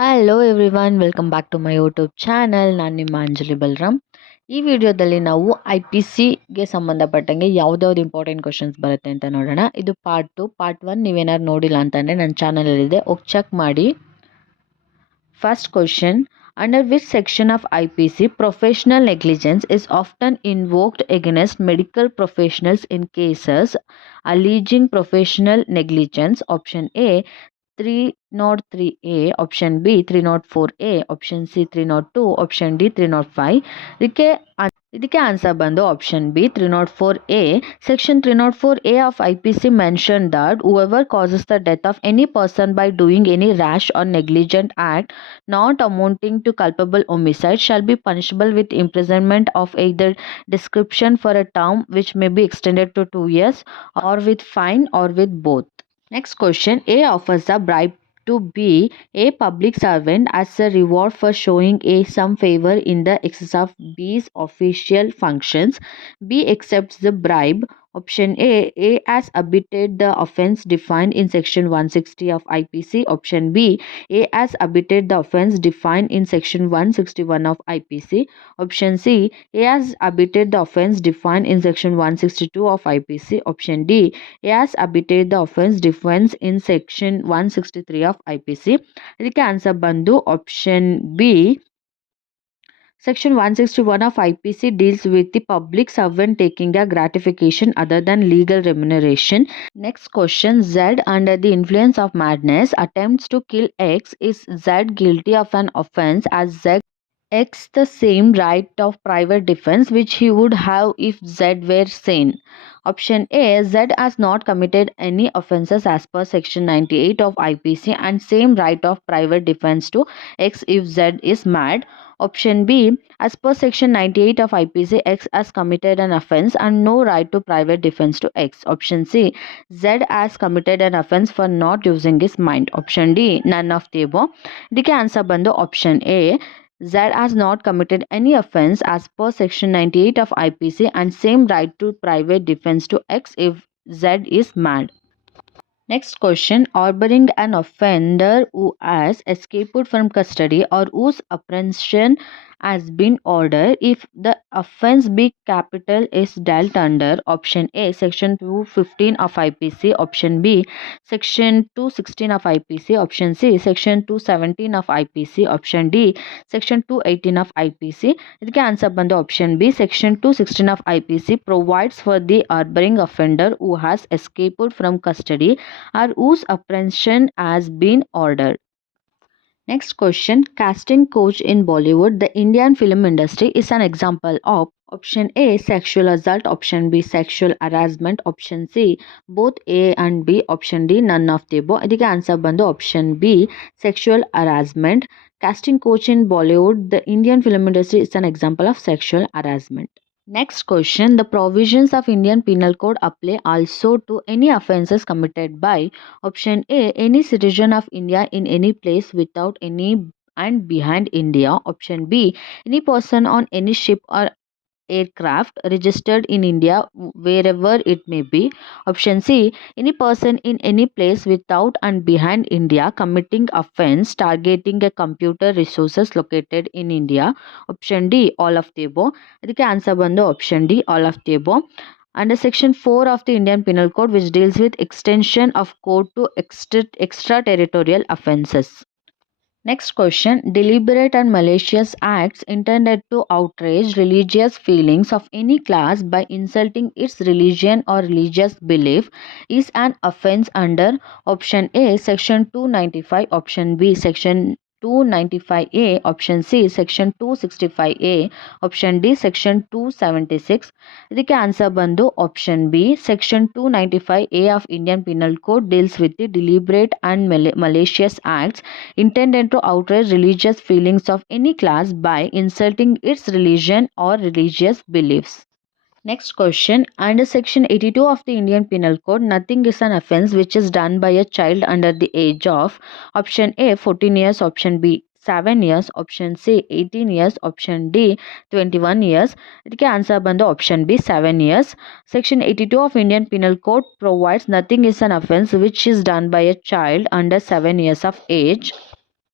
Hello everyone, welcome back to my YouTube channel. ನಾನು ನಿಮ್ಮ ಅಂಜಲಿ ಬಲರಾಮ್. ಈ ವಿಡಿಯೋದಲ್ಲಿ ನಾವು IPCಗೆ ಸಂಬಂಧಪಟ್ಟಂಗೆ ಯಾವ್ದಾವ್ದು ಇಂಪಾರ್ಟೆಂಟ್ ಕ್ವಶನ್ಸ್ ಬರುತ್ತೆ ಅಂತ ನೋಡೋಣ. ಇದು ಪಾರ್ಟ್ 1. ನೀವೇನಾದ್ರು ನೋಡಿಲ್ಲ ಅಂತಂದರೆ ನನ್ನ ಚಾನಲಲ್ಲಿದೆ, ಹೋಗಿ ಚೆಕ್ ಮಾಡಿ. First question: under which section of IPC professional negligence is often invoked against medical professionals in cases alleging professional negligence? Option A 303A, option B 304A, option C 302, option D 305. ಇದಕ್ಕೆ answer ಬಂದು option B 304A. Section 304A of IPC mentioned that whoever causes the death of any person by doing any rash or negligent act not amounting to culpable homicide shall be punishable with imprisonment of either description for a term which may be extended to 2 years, or with fine, or with both. Next question: A offers a bribe to B, a public servant, as a reward for showing A some favor in the excess of B's official functions. B accepts the bribe. Option A has abetted the offence defined in section 160 of IPC. Option B, A has abetted the offence defined in section 161 of IPC. Option C, A has abetted the offence defined in section 162 of IPC. Option D, A has abetted the offence defined in section 163 of IPC. ಇದಕ್ಕೆ answer ಬಂದು option B. Section 161 of IPC deals with the public servant taking a gratification other than legal remuneration. Next question: Z, under the influence of madness, attempts to kill X. Is Z guilty of an offence as Z X the same right of private defense which he would have if Z were sane? Option A, Z has not committed any offences as per section 98 of IPC and same right of private defense to X if Z is mad. Option B, as per section 98 of IPC, X has committed an offence and no right to private defense to X. Option C, Z has committed an offence for not using his mind. Option D, none of the above. ಇದಕ್ಕೆ answer ಬಂದು option A. Z has not committed any offence as per section 98 of IPC and same right to private defense to X if Z is mad. Next question: harboring an offender who has escaped from custody or whose apprehension has been ordered if the offence be capital is dealt under. Option A, section 215 of IPC. Option B, section 216 of IPC. Option C, section 217 of IPC. Option D, section 218 of IPC. ಇದಕ್ಕೆ answer ಬಂದು option B. section 216 of IPC provides for the harboring offender who has escaped from custody or whose apprehension has been ordered. Next question: casting coach in Bollywood, the Indian film industry, is an example of. Option A, sexual assault. Option B, sexual harassment. Option C, both A and B. Option D, none of the above. ಇದಕ್ಕೆ answer ಬಂದು option B, sexual harassment. Casting coach in Bollywood, the Indian film industry, is an example of sexual harassment. Next question: the provisions of Indian Penal Code apply also to any offences committed by. Option A, any citizen of India in any place without any and behind India. Option B, any person on any ship or aircraft registered in India wherever it may be. Option C, any person in any place without and behind India committing offence targeting a computer resources located in India. Option D, all of the above. ಇದಕ್ಕೆ answer ಬಂದು option D, all of the above. Under section 4 of the Indian Penal Code, which deals with extension of code to extraterritorial offences. Next question: deliberate and malicious acts intended to outrage religious feelings of any class by insulting its religion or religious belief is an offence under. Option A, section 295. Option B, section 295A. Option C, section 265A. Option D, section 276. ಇದಕ್ಕೆ answer ಬಂದು option B. section 295A of Indian Penal Code deals with the deliberate and malicious acts intended to outrage religious feelings of any class by insulting its religion or religious beliefs. Next question: under section 82 of the Indian Penal Code, nothing is an offence which is done by a child under the age of. Option A, 14 years. Option B, 7 years. Option C, 18 years. Option D, 21 years. ಇದಕ್ಕೆ answer ಬಂದು option B, 7 years. Section 82 of Indian Penal Code provides nothing is an offence which is done by a child under 7 years of age.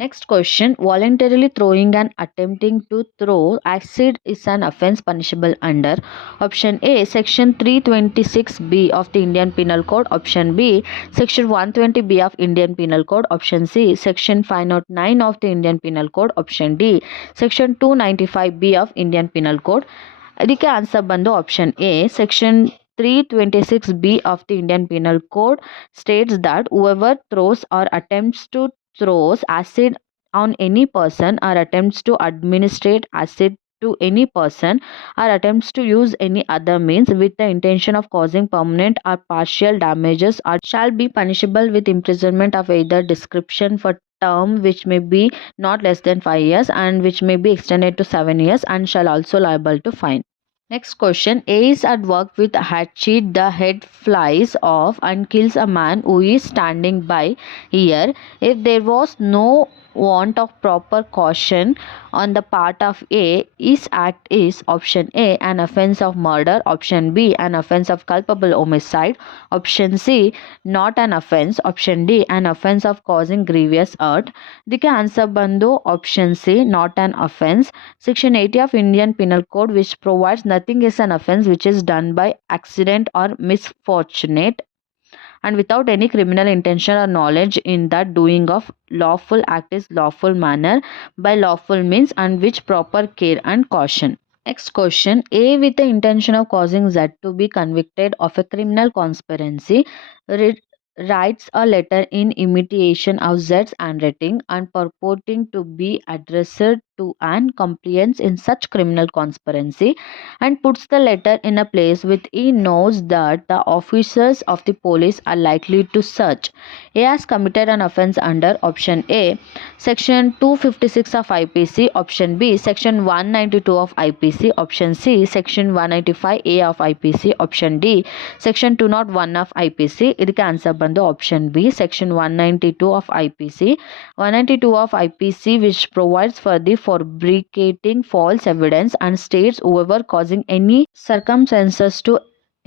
Next question. Voluntarily throwing and attempting to throw acid is an offence punishable under option A section 326B of the Indian Penal Code, option B section 120B of Indian Penal Code, option C section 509 of the Indian Penal Code, option D section 295B of Indian Penal Code. ಇದಕ್ಕೆ answer ಬಂದು option A section 326B of the Indian Penal Code states that whoever throws or attempts to throws acid on any person or attempts to administrate acid to any person or attempts to use any other means with the intention of causing permanent or partial damages or shall be punishable with imprisonment of either description for term which may be not less than 5 years and which may be extended to 7 years and shall also liable to fine. Next question. A is at work with a hatchet. The head flies off and kills a man who is standing by. Here, if there was no want of proper caution on the part of A, his act is option A an offence of murder, option B an offence of culpable homicide, option C not an offence, option D an offence of causing grievous hurt. ಇದಕ್ಕೆ answer ಬಂದು option C not an offence. Section 80 of Indian Penal Code which provides nothing is an offence which is done by accident or misfortunate and without any criminal intention or knowledge in that doing of lawful act is lawful manner by lawful means and which proper care and caution. Next question. A with the intention of causing Z to be convicted of a criminal conspiracy writes a letter in imitation of Z's handwriting and purporting to be addressed to an compliance in such criminal conspiracy and puts the letter in a place which he knows that the officers of the police are likely to search. A has committed an offence under option A section 256 of IPC, option B section 192 of IPC, option C section 195A of IPC, option D section 201 of IPC. ಇದಕ್ಕೆ answer ಬಂದು option B section 192 of IPC. 192 of IPC which provides for the fabricating false evidence and states whoever causing any circumstances to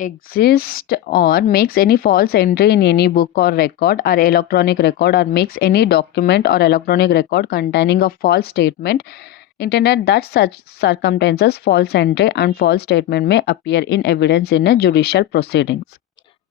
exist or makes any false entry in any book or record or electronic record or makes any document or electronic record containing a false statement intended that such circumstances false entry and false statement may appear in evidence in a judicial proceedings.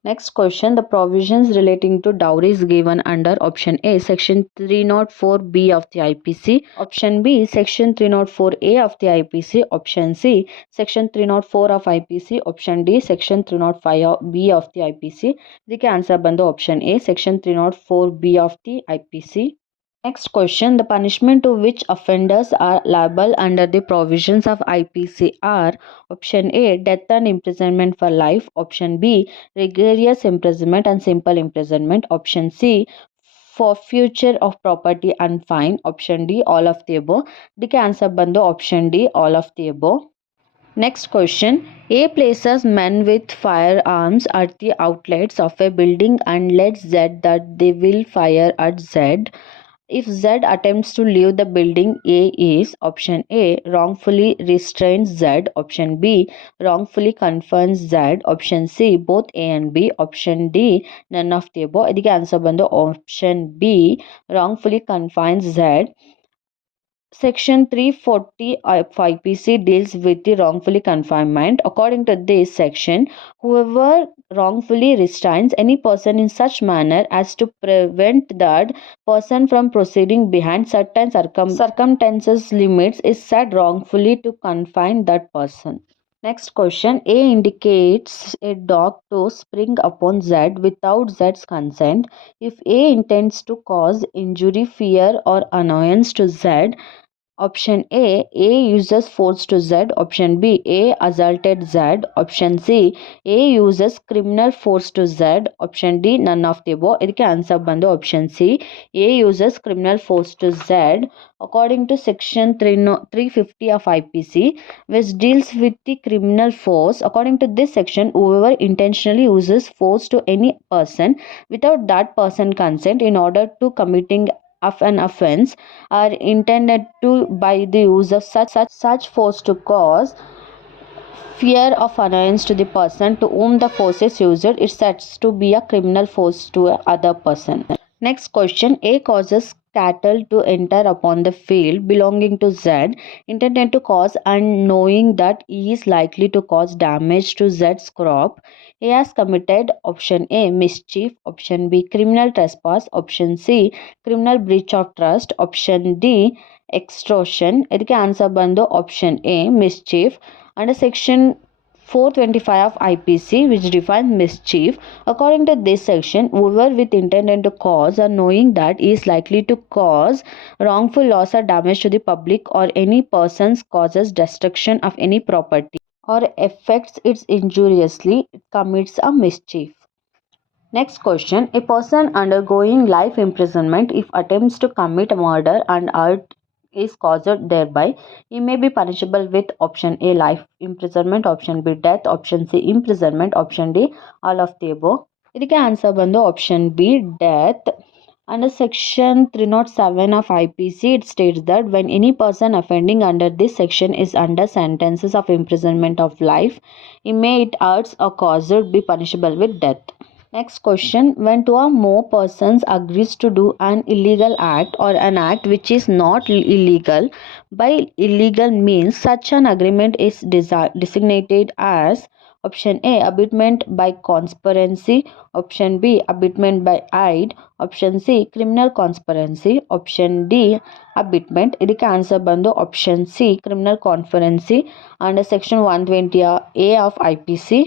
Next question. The provisions relating to dowry is given under option A section 304B of the IPC, option B section 304A of the IPC, option C section 304 of IPC, option D section 305B of the IPC. ಇದಕ್ಕೆ answer ಬಂದು option A section 304B of the IPC. Next question. The punishment to which offenders are liable under the provisions of IPC are option A death and imprisonment for life, option B rigorous imprisonment and simple imprisonment, option C forfeiture of property and fine, option D all of the above. ಇದಕ್ಕೆ answer ಬಂದು option D all of the above. Next question. A places men with firearms at the outlets of a building and lets Z that they will fire at Z. If Z attempts to leave the building, A is option A wrongfully restrains Z, option B wrongfully confines Z, option C both A and B, option D none of the above. ಇದಕ್ಕೆ answer ಬಂದು option B wrongfully confines Z. Section 340 of IPC deals with the wrongfully confinement. According to this section, whoever wrongfully restrains any person in such manner as to prevent that person from proceeding behind certain circumstances limits is said wrongfully to confine that person. Next question. A indicates a dog to spring upon Z without Z's consent. If A intends to cause injury, fear or annoyance to Z, option A uses force to Z, option B A assaulted Z, option C A uses criminal force to Z, option D none of the above. ಇದಕ್ಕೆ answer ಬಂದು option C A uses criminal force to Z. According to section 350 of IPC which deals with the criminal force, according to this section whoever intentionally uses force to any person without that person consent in order to committing of an offence are intended to by the use of such force to cause fear of annoyance to the person to whom the force is used, it sets to be a criminal force to other person. Next question. A causes cattle to enter upon the field belonging to Z, intended to cause and knowing that E is likely to cause damage to Z's crop, A has committed option A mischief, option B criminal trespass, option C criminal breach of trust, option D extortion. ಇದಕ್ಕೆ answer ಬಂದು option A mischief. Under section 425 of IPC, which defines mischief. According to this section, whoever with intent to cause or knowing that is likely to cause wrongful loss or damage to the public or any persons causes destruction of any property or affects it injuriously commits a mischief. Next question. A person undergoing life imprisonment if attempts to commit murder and hurt is caused thereby, he may be punishable with option A life imprisonment, option B death, option C imprisonment, option D all of the above. ಇದಕ್ಕೆ answer ಬಂದು option B death. Under section 307 of IPC, it states that when any person offending under this section is under sentences of imprisonment of life, he may it hurts or caused be punishable with death. Next question. When two or more persons agrees to do an illegal act or an act which is not illegal, by illegal means such an agreement is designated as option A abetment by conspiracy, option B abetment by aid, option C criminal conspiracy, option D abetment. ಇದಕ್ಕೆ answer ಬಂದು option C criminal conspiracy under section 120A of IPC.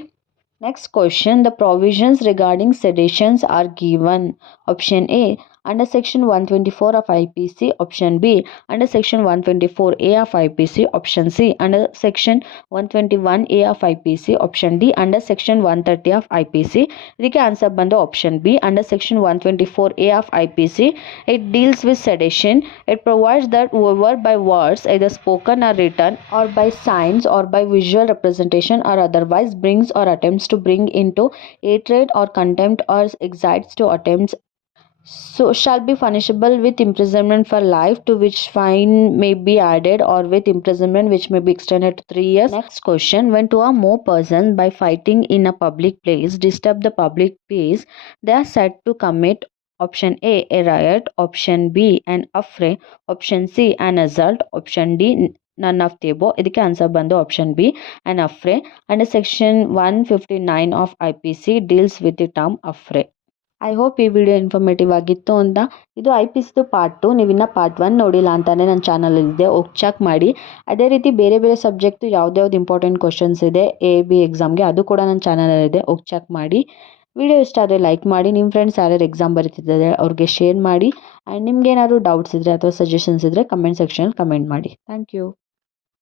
Next question. The provisions regarding seditions are given. Option A under section 124 of IPC, option B under section 124A of IPC, option C under section 121A of IPC, option D under section 130 of IPC. ಇದಕ್ಕೆ answer ಬಂದು option B under section 124A of IPC. It deals with sedition. It provides that whoever by words either spoken or written or by signs or by visual representation or otherwise brings or attempts to bring into hatred or contempt or excites to attempts so shall be punishable with imprisonment for life, to which fine may be added, or with imprisonment which may be extended to 3 years. Next question. When two or more persons by fighting in a public place disturb the public peace, they are said to commit option A riot, option B an affray, option C an assault, option D none of the above. ಇದಕ್ಕೆ answer ಬಂದು option B an affray. Under section 159 of IPC deals with the term affray. I hope ಈ video informative ಆಗಿತ್ತು ಅಂತ. ಇದು IPCದು part 2. ನೀವಿನ್ನ part 1 ನೋಡಿಲ್ಲ ಅಂತಾನೆ ನನ್ನ ಚಾನಲಲ್ಲಿದೆ, ಹೋಗಿ ಚೆಕ್ ಮಾಡಿ. ಅದೇ ರೀತಿ ಬೇರೆ ಬೇರೆ ಸಬ್ಜೆಕ್ಟು ಯಾವ್ದ್ಯಾವ್ದು ಇಂಪಾರ್ಟೆಂಟ್ ಕ್ವಶನ್ಸ್ ಇದೆ AIB ಎಕ್ಸಾಮ್ಗೆ, ಅದು ಕೂಡ ನನ್ನ ಚಾನಲಲ್ಲಿದೆ, ಹೋಗಿ ಚೆಕ್ ಮಾಡಿ. ವಿಡಿಯೋ ಇಷ್ಟ ಆದರೆ ಲೈಕ್ ಮಾಡಿ, ನಿಮ್ಮ ಫ್ರೆಂಡ್ಸ್ ಯಾರ್ಯಾರು ಎಕ್ಸಾಮ್ ಬರೀತಿದ್ದಾರೆ ಅವ್ರಿಗೆ ಶೇರ್ ಮಾಡಿ. ಆ್ಯಂಡ್ ನಿಮ್ಗೆ ಏನಾದ್ರು ಡೌಟ್ಸ್ ಇದ್ದರೆ ಅಥವಾ ಸಜೆಷನ್ಸ್ ಇದ್ದರೆ ಕಮೆಂಟ್ ಸೆಕ್ಷನಲ್ಲಿ ಕಮೆಂಟ್ ಮಾಡಿ. Thank you.